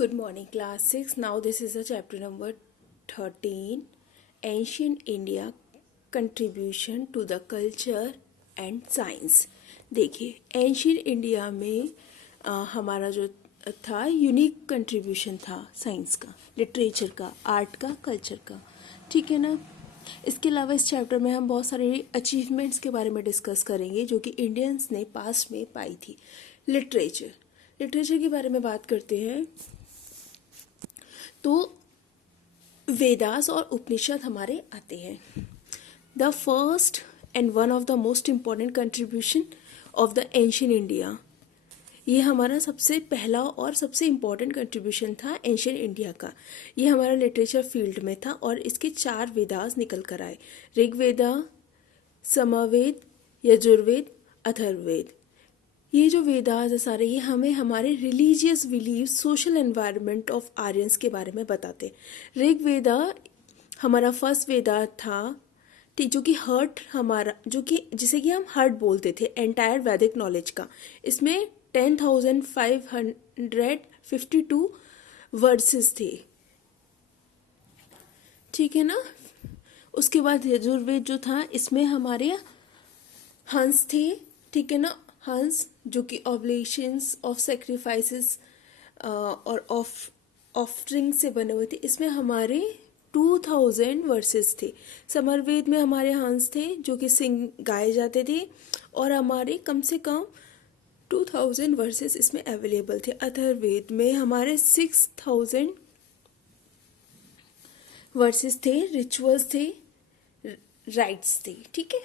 Good morning, class 6. Now, this is the chapter number 13, Ancient India Contribution to the Culture and Science. देखिए, ancient India में हमारा जो था unique contribution था science का, literature का, आर्ट का, कल्चर का. ठीक है ना. इसके अलावा इस चैप्टर में हम बहुत सारे अचीवमेंट्स के बारे में डिस्कस करेंगे जो कि इंडियंस ने पास्ट में पाई थी. लिटरेचर के बारे में बात करते हैं तो वेदास और उपनिषद हमारे आते हैं. The first and one of the most important contribution of the ancient India, ये हमारा सबसे पहला और सबसे इम्पॉर्टेंट कंट्रीब्यूशन था एंशियंट इंडिया का. ये हमारा लिटरेचर फील्ड में था और इसके 4 वेदास निकल कर आए. ऋग्वेदा, सामवेद, यजुर्वेद, अथर्ववेद. ये जो वेदास है सारे, ये हमें हमारे religious believe, social environment of Aryans के बारे में बताते. ऋग्वेदा हमारा फर्स्ट वेदा था जो कि हर्ट हमारा, जो कि जिसे कि हम हर्ट बोलते थे एंटायर वैदिक नॉलेज का. इसमें 10,552 वर्सेस थे. ठीक है ना. उसके बाद यजुर्वेद जो था, इसमें हमारे हंस थे. ठीक है ना. हंस जो कि ऑब्लेशंस ऑफ सेक्रीफाइसेस और ऑफरिंग से बने हुए थे. इसमें हमारे 2000 वर्सेस थे. समरवेद में हमारे हंस थे जो कि सिंग गाए जाते थे और हमारे कम से कम 2000 वर्सेस इसमें अवेलेबल थे. अथर्ववेद में हमारे 6000 वर्सेस थे, रिचुअल्स थे, राइट्स थे. ठीक है.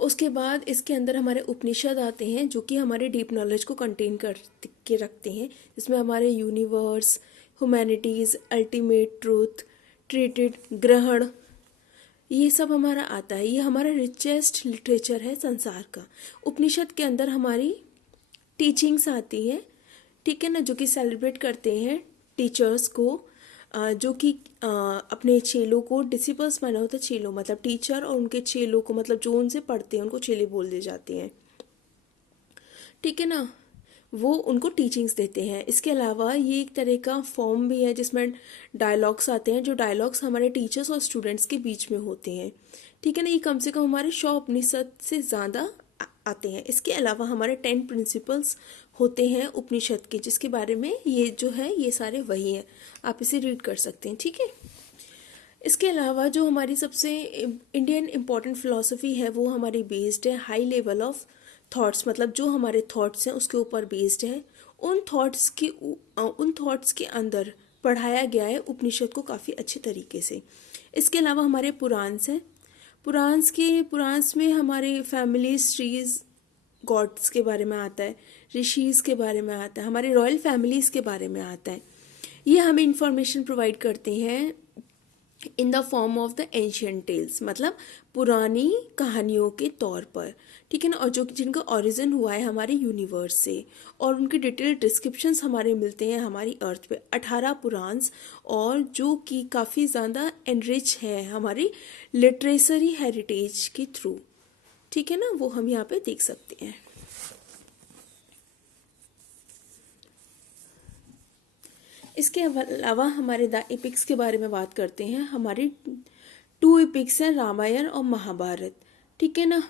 उसके बाद इसके अंदर हमारे उपनिषद आते हैं जो कि हमारे डीप नॉलेज को कंटेन कर के रखते हैं. इसमें हमारे universe, humanities, ultimate truth, treated, ग्रहण, ये सब हमारा आता है. ये हमारा रिचेस्ट लिटरेचर है संसार का. उपनिषद के अंदर हमारी टीचिंग्स आती हैं. ठीक है ना. जो कि सेलिब्रेट करते हैं टीचर्स को, जो कि अपने चेलों को, डिसिपल्स माना होता है चेलो मतलब टीचर, और उनके चेलों को मतलब जो उनसे पढ़ते हैं उनको चेले बोल दे जाते हैं. ठीक है ना. वो उनको टीचिंग्स देते हैं. इसके अलावा ये एक तरह का फॉर्म भी है जिसमें डायलॉग्स आते हैं, जो डायलॉग्स हमारे टीचर्स और स्टूडेंट्स के बीच में होते हैं. ठीक है ना. ये कम से कम हमारे 100 उपनिषद से ज़्यादा आते हैं. इसके अलावा हमारे 10 प्रिंसिपल्स होते हैं उपनिषद के, जिसके बारे में ये जो है ये सारे वही हैं. आप इसे रीड कर सकते हैं. ठीक है. इसके अलावा जो हमारी सबसे इंडियन इम्पॉर्टेंट फिलॉसफी है वो हमारी बेस्ड है हाई लेवल ऑफ थॉट्स, मतलब जो हमारे थॉट्स हैं उसके ऊपर बेस्ड है. उन थॉट्स के अंदर पढ़ाया गया है उपनिषद को काफ़ी अच्छे तरीके से. इसके अलावा हमारे पुराण्स हैं. पुराण्स में हमारे फैमिलीज, ट्रीज, गॉड्स के बारे में आता है, ऋषिज के बारे में आता है, हमारे रॉयल फैमिलीज के बारे में आता है. ये हमें इंफॉर्मेशन प्रोवाइड करते हैं in the form of the ancient tales, मतलब पुरानी कहानियों के तौर पर. ठीक है ना. और जो जिनका ओरिजिन हुआ है हमारे यूनिवर्स से, और उनके डिटेल डिस्क्रिप्शंस हमारे मिलते हैं हमारी अर्थ पे. 18 पुराण्स, और जो कि काफ़ी ज़्यादा एनरिच है हमारी लिटरेचरी हेरिटेज के थ्रू. ठीक है ना. वो हम यहाँ पे देख सकते हैं. इसके अलावा हमारे द एपिक्स के बारे में बात करते हैं. हमारी 2 एपिक्स हैं, रामायण और महाभारत. ठीक है ना.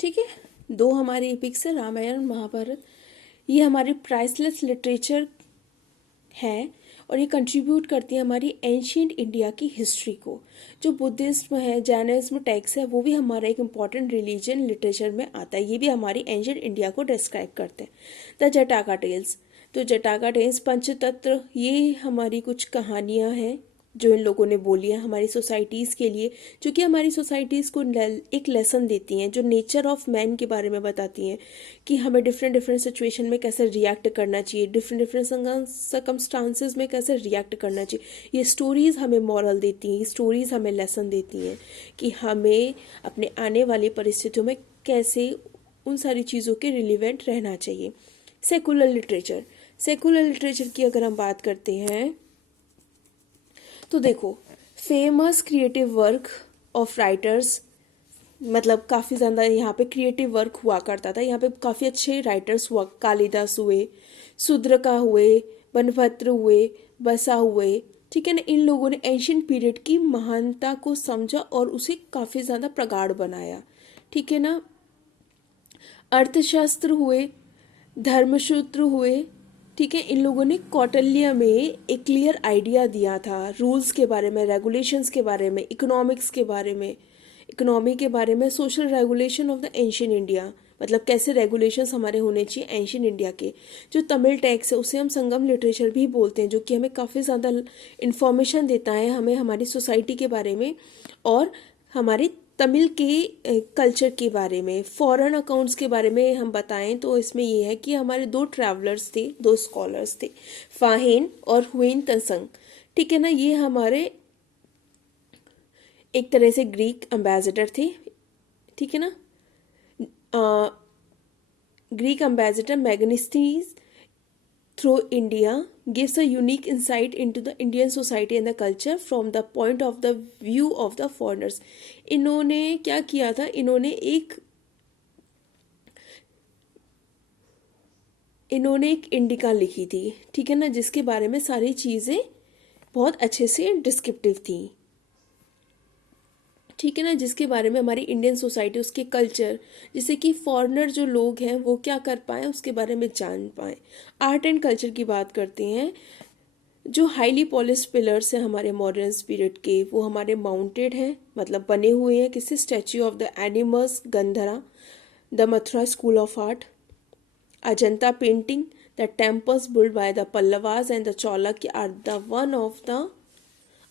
ठीक है. 2 हमारे एपिक्स हैं, रामायण और महाभारत. ये हमारी प्राइसलेस लिटरेचर है और ये कंट्रीब्यूट करती है हमारी एंशियंट इंडिया की हिस्ट्री को. जो बुद्धिज्म है, जैनिज्म टेक्स्ट है, वो भी हमारा एक इम्पॉर्टेंट रिलीजन लिटरेचर में आता है. ये भी हमारी एंशियंट इंडिया को डिस्क्राइब करते हैं. द जटाका टेल्स, तो जटाका टेल्स, पंचतंत्र, ये हमारी कुछ कहानियाँ हैं जो इन लोगों ने बोली है हमारी सोसाइटीज़ के लिए, जो कि हमारी सोसाइटीज़ को एक लेसन देती हैं, जो नेचर ऑफ मैन के बारे में बताती हैं कि हमें डिफरेंट सिचुएशन में कैसे रिएक्ट करना चाहिए, डिफरेंट सर्कमस्टांसेस में कैसे रिएक्ट करना चाहिए. ये स्टोरीज़ हमें मॉरल देती हैं, ये स्टोरीज़ हमें लेसन देती हैं कि हमें अपने आने वाली परिस्थितियों में कैसे उन सारी चीज़ों के रिलेवेंट रहना चाहिए. सेकुलर लिटरेचर की अगर हम बात करते हैं तो देखो, famous creative work of writers मतलब काफ़ी ज़्यादा यहाँ पे क्रिएटिव वर्क हुआ करता था। यहाँ पे काफ़ी अच्छे राइटर्स हुआ, कालिदास हुए, शूद्रका हुए, बनभद्र हुए, बसा हुए, ठीक है ना। इन लोगों ने एंशियंट पीरियड की महानता को समझा और उसे काफ़ी ज़्यादा प्रगाढ़ बनाया, ठीक है ना। अर्थशास्त्र हुए, धर्मसूत्र हुए, ठीक है। इन लोगों ने कौटिल्य में एक क्लियर आइडिया दिया था रूल्स के बारे में, रेगुलेशंस के बारे में, इकोनॉमिक्स के बारे में, इकोनॉमी के बारे में, social regulation of the ancient India, मतलब कैसे रेगुलेशंस हमारे होने चाहिए एंशियंट इंडिया के। जो तमिल टेक्स्ट है उसे हम संगम लिटरेचर भी बोलते हैं, जो कि हमें काफ़ी ज़्यादा इंफॉर्मेशन देता है हमें हमारी सोसाइटी के बारे में और हमारे तमिल के कल्चर के बारे में। फॉरेन अकाउंट्स के बारे में हम बताएं तो इसमें ये है कि हमारे दो ट्रैवलर्स थे, दो स्कॉलर्स थे, फाहेन और हुएन तसंग, ठीक है ना। ये हमारे एक तरह से ग्रीक एम्बेसडर थे, ठीक है ना। Greek ambassador Megasthenes through India gives a unique insight into the Indian society and the culture from the point of the view of the foreigners। इन्होंने क्या किया था, इन्होंने एक इंडिका लिखी थी, ठीक है ना, जिसके बारे में सारी चीज़ें बहुत अच्छे से डिस्क्रिप्टिव थी, ठीक है ना। जिसके बारे में हमारी इंडियन सोसाइटी, उसके कल्चर, जिससे कि फॉरेनर जो लोग हैं वो क्या कर पाए, उसके बारे में जान पाए। आर्ट एंड कल्चर की बात करते हैं। जो हाईली पॉलिश पिलर्स हैं हमारे मॉडर्न पीरियड के, वो हमारे माउंटेड हैं, मतलब बने हुए हैं किसी statue of the animals, Gandhara, the Mathura school of art, Ajanta painting, the temples build by the Pallavas and the Chalukya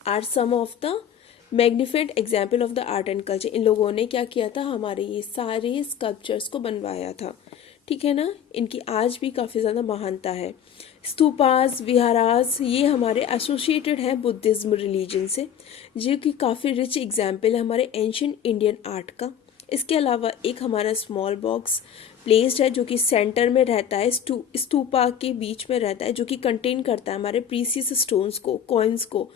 are some of the magnificent example of the art and culture. इन लोगों ने क्या किया था, हमारे ये सारे स्कल्पचर्स को बनवाया था, ठीक है ना। इनकी आज भी काफ़ी ज़्यादा महानता है। स्तूपास, विहारास, ये हमारे एसोसिएटेड हैं बुद्धिज्म रिलीजन से, जो कि काफ़ी रिच एग्जाम्पल है हमारे एंशियंट इंडियन आर्ट का। इसके अलावा एक हमारा स्मॉल बॉक्स प्लेस्ड है जो कि सेंटर में रहता है, स्तूपा के बीच में रहता है, जो कि कंटेन करता है हमारे प्रीसियस स्टोन्स को, कॉइन्स को।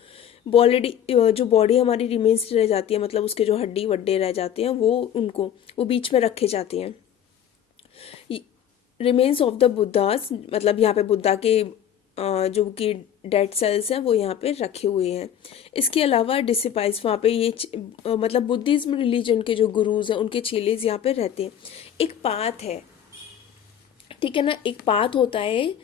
बॉडी, जो बॉडी हमारी रिमेन्स रह जाती है, मतलब उसके जो हड्डी वड्डे रह जाते हैं वो बीच में रखे जाते हैं। रिमेन्स ऑफ द बुद्धास, मतलब यहाँ पे बुद्धा के जो कि डेड सेल्स हैं वो यहाँ पे रखे हुए हैं। इसके अलावा डिसिपाइस, वहाँ पे ये मतलब बुद्धिज्म रिलीजन के जो गुरुज हैं उनके चेलेज यहाँ पे रहते हैं। एक पाथ है, ठीक है ना, एक पाथ होता है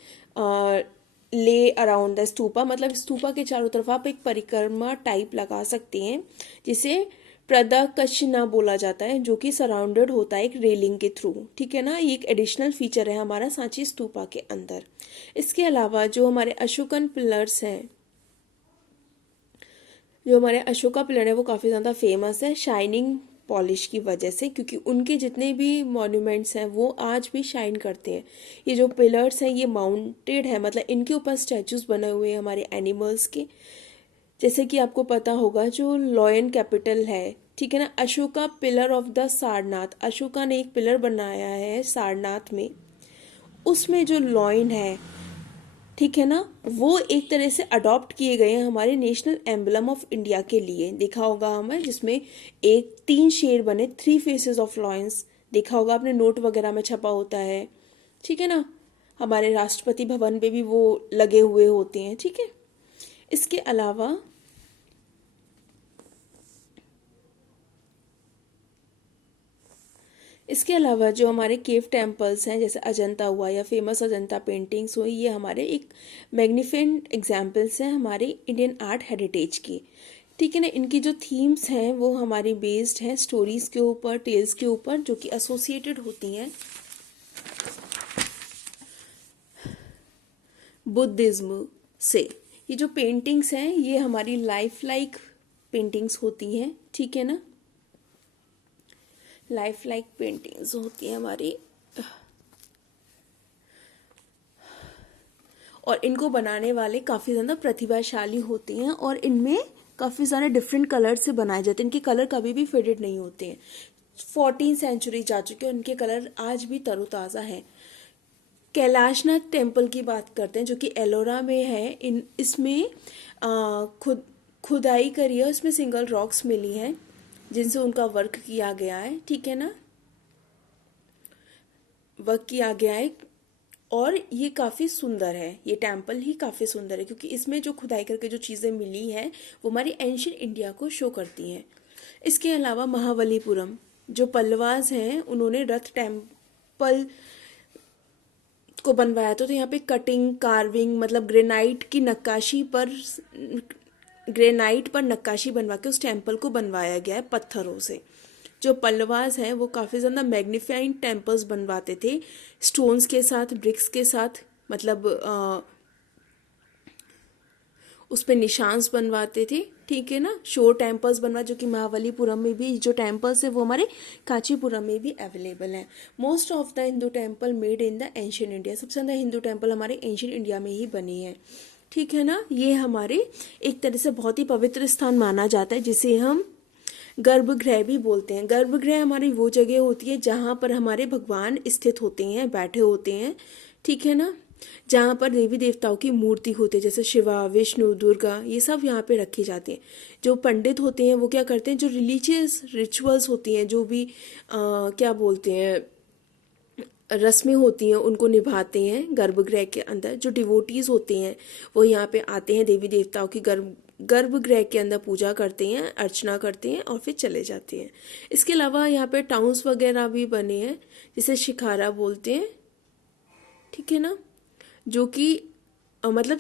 ले अराउंड द स्तूपा, मतलब स्तूपा के चारों तरफ आप एक परिक्रमा टाइप लगा सकते हैं, जिसे प्रदक्षिणा बोला जाता है, जो कि सराउंडेड होता है एक रेलिंग के थ्रू, ठीक है ना। ये एक एडिशनल फीचर है हमारा सांची स्तूपा के अंदर। इसके अलावा जो हमारे अशोकन पिलर्स हैं, जो हमारे अशोका पिलर है वो काफ़ी ज़्यादा फेमस है शाइनिंग पॉलिश की वजह से, क्योंकि उनके जितने भी मॉन्यूमेंट्स हैं वो आज भी शाइन करते हैं। ये जो पिलर्स हैं ये माउंटेड है, मतलब इनके ऊपर स्टैचूज बने हुए हैं हमारे एनिमल्स के। जैसे कि आपको पता होगा जो लॉयन कैपिटल है, ठीक है ना, Ashoka pillar of the Sarnath, Ashoka ने एक पिलर बनाया है सारनाथ में, उसमें जो लॉयन है, ठीक है ना, वो एक तरह से अडॉप्ट किए गए हैं हमारे नेशनल एम्बलम ऑफ इंडिया के लिए। देखा होगा हमें, जिसमें एक 3 शेर बने, 3 फेसेस ऑफ लॉयंस, देखा होगा आपने, नोट वगैरह में छपा होता है, ठीक है ना। हमारे राष्ट्रपति भवन पे भी वो लगे हुए होते हैं, ठीक है। इसके अलावा जो हमारे केव टेम्पल्स हैं, जैसे अजंता हुआ या फेमस अजंता पेंटिंग्स हुई, ये हमारे एक मैग्निफिकेंट एग्जाम्पल्स हैं हमारे इंडियन आर्ट हेरिटेज की, ठीक है ना। इनकी जो थीम्स हैं वो हमारी बेस्ड हैं स्टोरीज के ऊपर, टेल्स के ऊपर, जो कि एसोसिएटेड होती हैं बुद्धिज्म से। ये जो पेंटिंग्स हैं ये हमारी लाइफ लाइक पेंटिंग्स होती हैं, ठीक है ना, लाइफ लाइक पेंटिंग्स होती हैं हमारी, और इनको बनाने वाले काफ़ी ज़्यादा प्रतिभाशाली होते हैं और इनमें काफ़ी सारे डिफरेंट कलर से बनाए जाते हैं। इनके कलर कभी भी फेडेड नहीं होते हैं। 14th सेंचुरी जा चुके हैं, उनके कलर आज भी तरोताज़ा हैं। कैलाशनाथ टेम्पल की बात करते हैं जो कि एलोरा में है। इसमें खुदाई करी है, उसमें सिंगल रॉक्स मिली हैं, जिनसे उनका वर्क किया गया है, ठीक है ना, वर्क किया गया है। और ये काफ़ी सुंदर है, ये टेम्पल ही काफ़ी सुंदर है क्योंकि इसमें जो खुदाई करके जो चीज़ें मिली हैं वो हमारी एंशियंट इंडिया को शो करती हैं। इसके अलावा महाबलीपुरम, जो पल्लवास हैं उन्होंने रथ टेम्पल को बनवाया था, तो यहाँ पे कटिंग कार्विंग मतलब ग्रेनाइट पर नक्काशी बनवा के उस टेम्पल को बनवाया गया है पत्थरों से। जो पल्लवास हैं वो काफ़ी ज़्यादा मैग्नीफाइंग टेम्पल्स बनवाते थे स्टोन्स के साथ, ब्रिक्स के साथ, मतलब उस पे निशांस बनवाते थे, ठीक है ना। शोर टेम्पल्स बनवा, जो कि महाबलीपुरम में भी जो टेम्पल्स है वो हमारे कांचीपुरम में भी अवेलेबल हैं। Most of the Hindu temple made in the ancient India, सबसे ज़्यादा हिंदू टेम्पल हमारे एंशियंट इंडिया में ही बनी है, ठीक है ना। ये हमारे एक तरह से बहुत ही पवित्र स्थान माना जाता है, जिसे हम गर्भगृह भी बोलते हैं। गर्भगृह हमारी वो जगह होती है जहाँ पर हमारे भगवान स्थित होते हैं, बैठे होते हैं, ठीक है ना, जहाँ पर देवी देवताओं की मूर्ति होती है, जैसे शिवा, विष्णु, दुर्गा, ये सब यहाँ पे रखी जाती हैं। जो पंडित होते हैं वो क्या करते हैं, जो रिलीजियस रिचुअल्स होती हैं, जो भी क्या बोलते हैं, रस्में होती हैं, उनको निभाते हैं गर्भगृह के अंदर। जो डिवोटीज होते हैं वो यहाँ पे आते हैं, देवी देवताओं की गर्भगृह के अंदर पूजा करते हैं, अर्चना करते हैं और फिर चले जाते हैं। इसके अलावा यहाँ पे टाउन्स वगैरह भी बने हैं, जिसे शिखारा बोलते हैं, ठीक है ना, जो कि मतलब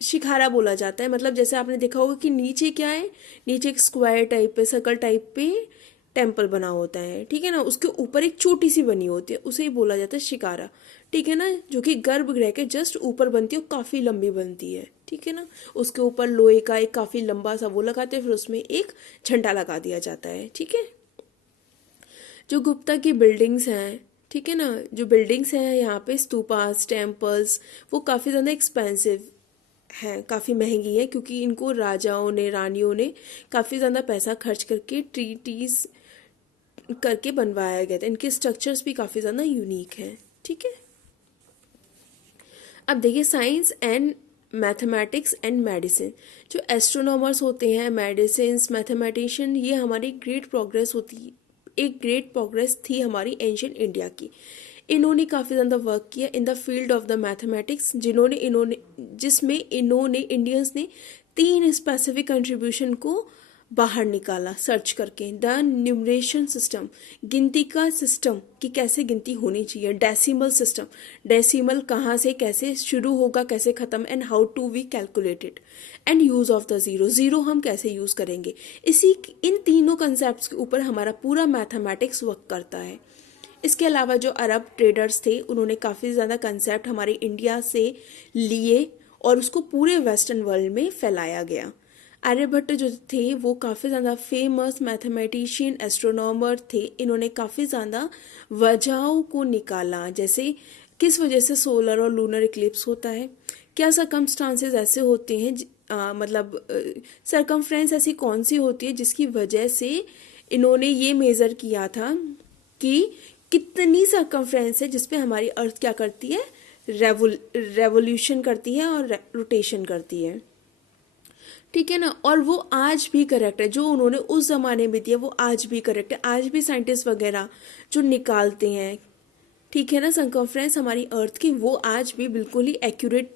शिखारा बोला जाता है। मतलब जैसे आपने देखा होगा कि नीचे क्या है, नीचे एक स्क्वायर टाइप पे, सर्कल टाइप पे टेम्पल बना होता है, ठीक है ना, उसके ऊपर एक छोटी सी बनी होती है, उसे ही बोला जाता है शिकारा, ठीक है ना, जो कि गर्भगृह के जस्ट ऊपर बनती है और काफ़ी लंबी बनती है, ठीक है ना। उसके ऊपर लोहे का एक काफ़ी लंबा सा वो लगाते हैं, फिर उसमें एक झंडा लगा दिया जाता है, ठीक है। जो गुप्ता की बिल्डिंग्स हैं, ठीक है ना, जो बिल्डिंग्स हैं यहाँ पे, स्तूपास, टेम्पल्स, वो काफ़ी ज़्यादा एक्सपेंसिव हैं, काफ़ी महंगी है, क्योंकि इनको राजाओं ने, रानियों ने काफ़ी ज़्यादा पैसा खर्च करके ट्रीटीज करके बनवाया गया था। इनके स्ट्रक्चर्स भी काफ़ी ज़्यादा यूनिक हैं, ठीक है। अब देखिए science and mathematics and medicine, जो एस्ट्रोनॉमर्स होते हैं, मेडिसिन्स, मैथमेटिशियन, ये हमारी ग्रेट प्रोग्रेस होती, एक ग्रेट प्रोग्रेस थी हमारी एंशियंट इंडिया की। इन्होंने काफ़ी ज़्यादा वर्क किया in the field of the mathematics, जिसमें इन्होंने इंडियंस ने 3 स्पेसिफिक कंट्रीब्यूशन को बाहर निकाला सर्च करके। द न्यूमरेशन सिस्टम, गिनती का सिस्टम कि कैसे गिनती होनी चाहिए। डेसिमल सिस्टम, डेसिमल कहाँ से कैसे शुरू होगा, कैसे ख़त्म, and how to we calculated, and use of the zero, zero हम कैसे यूज़ करेंगे। इन तीनों कंसेप्ट के ऊपर हमारा पूरा मैथमेटिक्स वर्क करता है। इसके अलावा जो अरब ट्रेडर्स थे, उन्होंने काफ़ी ज़्यादा कंसेप्ट हमारे इंडिया से लिए और उसको पूरे वेस्टर्न वर्ल्ड में फैलाया गया। आर्यभट्ट जो थे वो काफ़ी ज़्यादा फेमस मैथमेटिशियन, एस्ट्रोनॉमर थे। इन्होंने काफ़ी ज़्यादा वजहों को निकाला, जैसे किस वजह से सोलर और लूनर इक्लिप्स होता है, क्या सरकमस्टांसेस ऐसे होते हैं, मतलब सरकमफ्रेंस ऐसी कौन सी होती है जिसकी वजह से इन्होंने ये मेज़र किया था कि कितनी सरकमफ्रेंस है जिसपे हमारी अर्थ क्या करती है, रेवोल्यूशन करती है और रोटेशन करती है, ठीक है ना। और वो आज भी करेक्ट है, जो उन्होंने उस ज़माने में दिया वो आज भी करेक्ट है। आज भी साइंटिस्ट वगैरह जो निकालते हैं, ठीक है ना, सरकमफ्रेंस हमारी अर्थ की, वो आज भी बिल्कुल ही एक्यूरेट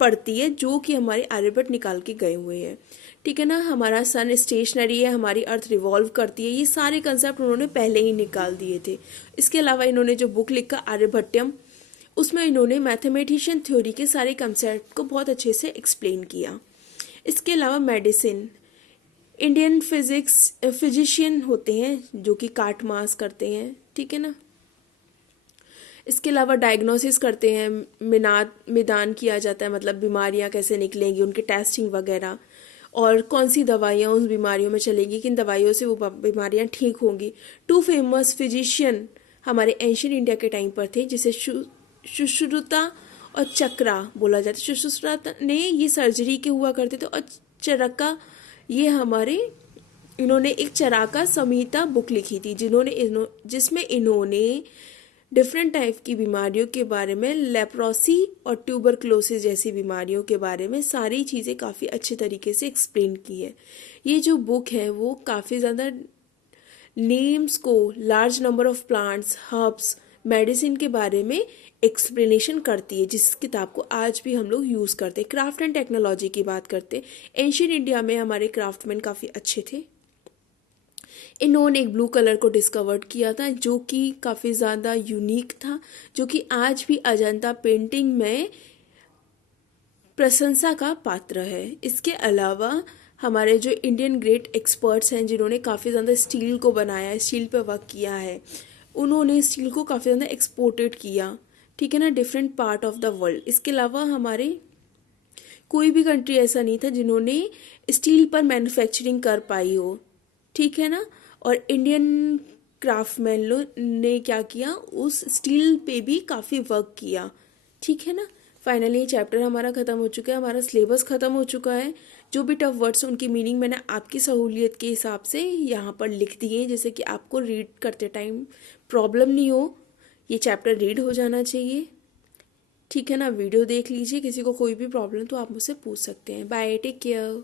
पड़ती है, जो कि हमारे आर्यभट्ट निकाल के गए हुए हैं, ठीक है ना। हमारा सन स्टेशनरी है, हमारी अर्थ रिवॉल्व करती है, ये सारे कंसेप्ट उन्होंने पहले ही निकाल दिए थे। इसके अलावा इन्होंने जो बुक लिखा आर्यभट्टयम, उसमें इन्होंने मैथमेटिशियन थ्योरी के सारे कंसेप्ट को बहुत अच्छे से एक्सप्लेन किया। इसके अलावा मेडिसिन, इंडियन फिजिशियन होते हैं जो कि काट मास करते हैं, ठीक है ना। इसके अलावा डायग्नोसिस करते हैं, निदान किया जाता है, मतलब बीमारियां कैसे निकलेंगी, उनकी टेस्टिंग वगैरह, और कौन सी दवाइयाँ उस बीमारियों में चलेंगी, किन दवाइयों से वो बीमारियां ठीक होंगी। 2 फेमस फिजिशियन हमारे एंशियंट इंडिया के टाइम पर थे, जिसे सुश्रुता और चक्रा बोला जाता है। सुश्रुता ने ये सर्जरी के हुआ करते थे, और चरका ये इन्होंने एक चराका संहिता बुक लिखी थी, जिसमें इन्होंने डिफरेंट टाइप की बीमारियों के बारे में, लेप्रोसी और ट्यूबरक्लोसिस जैसी बीमारियों के बारे में सारी चीज़ें काफ़ी अच्छे तरीके से एक्सप्लेन की है। ये जो बुक है वो काफ़ी ज़्यादा नेम्स को, large number of plants, herbs, medicine के बारे में एक्सप्लेनेशन करती है, जिस किताब को आज भी हम लोग यूज़ करते हैं। क्राफ्ट एंड टेक्नोलॉजी की बात करते हैं। एंशियंट इंडिया में हमारे क्राफ्टमैन काफ़ी अच्छे थे। इन्होंने एक ब्लू कलर को डिस्कवर्ड किया था जो कि काफ़ी ज़्यादा यूनिक था, जो कि आज भी अजंता पेंटिंग में प्रशंसा का पात्र है। इसके अलावा हमारे जो इंडियन ग्रेट एक्सपर्ट्स हैं जिन्होंने काफ़ी ज़्यादा स्टील को बनाया है, स्टील पे वर्क किया है, उन्होंने स्टील को काफ़ी ज़्यादा एक्सपोर्टेड किया, ठीक है ना, different part of the world. इसके अलावा हमारे कोई भी कंट्री ऐसा नहीं था जिन्होंने स्टील पर मैन्युफैक्चरिंग कर पाई हो, ठीक है ना। और इंडियन क्राफ्टमैन लोग ने क्या किया, उस स्टील पे भी काफ़ी वर्क किया, ठीक है ना। फाइनली ये चैप्टर हमारा ख़त्म हो चुका है, हमारा सिलेबस ख़त्म हो चुका है। जो भी टफ वर्ड्स हैं उनकी मीनिंग मैंने आपकी सहूलियत के हिसाब से यहाँ पर लिख दिए हैं, जैसे कि आपको रीड करते टाइम प्रॉब्लम नहीं हो। ये चैप्टर रीड हो जाना चाहिए, ठीक है ना। वीडियो देख लीजिए, किसी को कोई भी प्रॉब्लम तो आप मुझसे पूछ सकते हैं। Bye, take care.